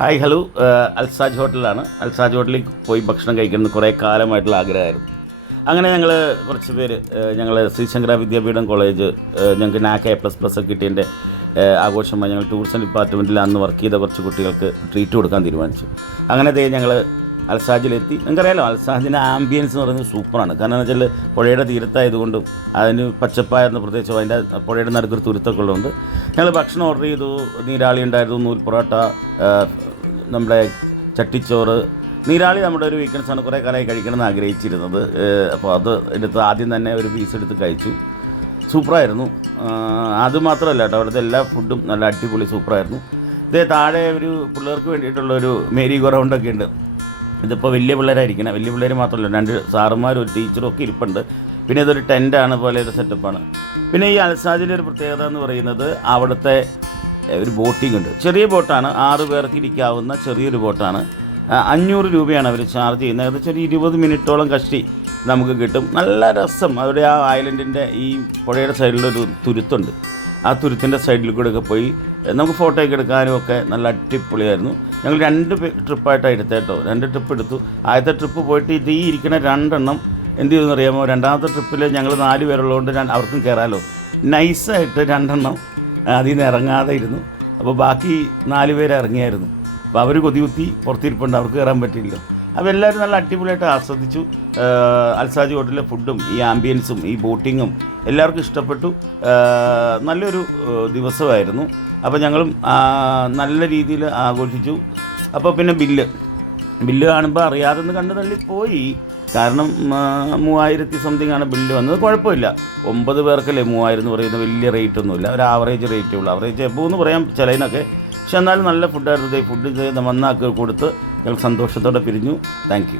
Hi hello. Al Saj ഹോട്ടലാണ് അൽസാജ് ഹോട്ടലിൽ പോയി ഭക്ഷണം കഴിക്കുന്നത് കുറേ കാലമായിട്ടുള്ള ആഗ്രഹമായിരുന്നു. അങ്ങനെ ഞങ്ങൾ കുറച്ച് പേര് ഞങ്ങൾ ശ്രീശങ്കര വിദ്യാപീഠം കോളേജ് ഞങ്ങൾക്ക് നാക്ക് എ പ്ലസ് പ്ലസ് കിട്ടിയതിന്റെ ആഘോഷമായി ഞങ്ങൾ ടൂറിസം ഡിപ്പാർട്ട്മെന്റിൽ അന്ന് വർക്ക് ചെയ്ത കുറച്ച് കുട്ടികൾക്ക് ട്രീറ്റ് കൊടുക്കാൻ തീരുമാനിച്ചു. അങ്ങനെ ഞങ്ങൾ അൽസാജിലെത്തി. നിങ്ങൾക്കറിയാലോ അൽസാജിന്റെ ആംബിയൻസ് എന്ന് പറയുന്നത് സൂപ്പറാണ്. കാരണം എന്ന് വെച്ചാൽ പുഴയുടെ തീരത്തായതുകൊണ്ടും അതിന് പച്ചപ്പായിരുന്ന പ്രത്യേകിച്ച് അതിന്റെ പുഴയുടെ നടുക്കൊരു തുരുത്തൊക്കെ ഉള്ളതുകൊണ്ട് ഞങ്ങൾ ഭക്ഷണം ഓർഡർ ചെയ്തു. നീരാളി ഉണ്ടായിരുന്നു നൂൽ പൊറോട്ട നമ്മുടെ ചട്ടിച്ചോറ്. നീരാളി നമ്മുടെ ഒരു വീക്കെൻഡ്സാണ് കുറേ കാലമായി കഴിക്കണമെന്ന് ആഗ്രഹിച്ചിരുന്നത്. അപ്പോൾ അത് എടുത്ത് ആദ്യം തന്നെ ഒരു പീസ് എടുത്ത് കഴിച്ചു. സൂപ്പറായിരുന്നു. അത് മാത്രമല്ല കേട്ടോ അവിടുത്തെ എല്ലാ ഫുഡും നല്ല അടിപൊളി സൂപ്പറായിരുന്നു. ഇതേ താഴെ ഒരു പിള്ളേർക്ക് വേണ്ടിയിട്ടുള്ള ഒരു മേരി ഗ്രൗണ്ടൊക്കെ ഉണ്ട്. ഇതിപ്പോൾ വലിയ പിള്ളേരായിരിക്കണം. വലിയ പിള്ളേർ മാത്രമല്ല രണ്ട് സാറുമാരും ഒരു ടീച്ചറും ഒക്കെ ഇരിപ്പുണ്ട്. പിന്നെ ഇതൊരു ടെന്റാണ് പോലെ ഒരു സെറ്റപ്പാണ് പിന്നെ ഈ അൽസാജിന്റെ ഒരു പ്രത്യേകത എന്ന് പറയുന്നത് അവിടുത്തെ ഒരു ബോട്ടിംഗ് ഉണ്ട്. ചെറിയ ബോട്ടാണ് ആറ് പേർക്ക് ഇരിക്കാവുന്ന ചെറിയൊരു ബോട്ടാണ് അഞ്ഞൂറ് രൂപയാണ് അവർ ചാർജ് ചെയ്യുന്നത്. ഏകദേശം ഒരു ഇരുപത് മിനിറ്റോളം കഷ്ടി നമുക്ക് കിട്ടും. നല്ല രസം. അവിടെ ആ ഐലൻഡിന്റെ ഈ പുഴയുടെ സൈഡിലൊരു തുരുത്തുണ്ട്. ആ തുരുത്തിന്റെ സൈഡിൽ കൂടെ ഒക്കെ പോയി നമുക്ക് ഫോട്ടോയൊക്കെ എടുക്കാനും ഒക്കെ നല്ല അടിപൊളിയായിരുന്നു. ഞങ്ങൾ രണ്ട് ട്രിപ്പായിട്ടാണ് എടുത്തത് കേട്ടോ. രണ്ട് ട്രിപ്പ് എടുത്തു. ആദ്യത്തെ ട്രിപ്പ് പോയിട്ട് ഇത് ഈ ഇരിക്കുന്ന രണ്ടെണ്ണം എന്ത് ചെയ്തെന്ന് അറിയാമോ രണ്ടാമത്തെ ട്രിപ്പിൽ ഞങ്ങൾ നാല് പേരുള്ളതുകൊണ്ട് ഞാൻ അവർക്കും കയറാമല്ലോ നൈസായിട്ട് രണ്ടെണ്ണം അതിൽ നിന്ന് ഇറങ്ങാതെ ഇരുന്നു. അപ്പോൾ ബാക്കി നാല് പേര് ഇറങ്ങിയായിരുന്നു. അപ്പോൾ അവർ കൊതികുത്തി പുറത്തിരിപ്പുണ്ട്. അവർക്ക് കയറാൻ പറ്റില്ല അപ്പോൾ എല്ലാവരും നല്ല അടിപൊളിയായിട്ട് ആസ്വദിച്ചു. അൽസാജി ഹോട്ടലിലെ ഫുഡും ഈ ആംബിയൻസും ഈ ബോട്ടിങ്ങും എല്ലാവർക്കും ഇഷ്ടപ്പെട്ടു. നല്ലൊരു ദിവസമായിരുന്നു. അപ്പോൾ ഞങ്ങളും നല്ല രീതിയിൽ ആഘോഷിച്ചു. അപ്പോൾ പിന്നെ ബില്ല്. ബില്ല് കാണുമ്പോൾ അറിയാതെ ഒന്ന് കണ്ടു തള്ളി പോയി. കാരണം മൂവായിരത്തി സംതിങ് ആണ് ബില്ല് വന്നത്. കുഴപ്പമില്ല. ഒമ്പത് പേർക്കല്ലേ മൂവായിരം എന്ന് പറയുന്നത് വലിയ റേറ്റ് ഒന്നുമില്ല. ഒരു ആവറേജ് റേറ്റേ ഉള്ളൂ. ആവറേജ് എബോ എന്ന് പറയാം ചിലതിനൊക്കെ. പക്ഷെ എന്നാലും നല്ല ഫുഡായിരുന്നു ഫുഡ് നന്നാക്കി കൊടുത്ത് ഞങ്ങൾ സന്തോഷത്തോടെ പിരിഞ്ഞു. താങ്ക്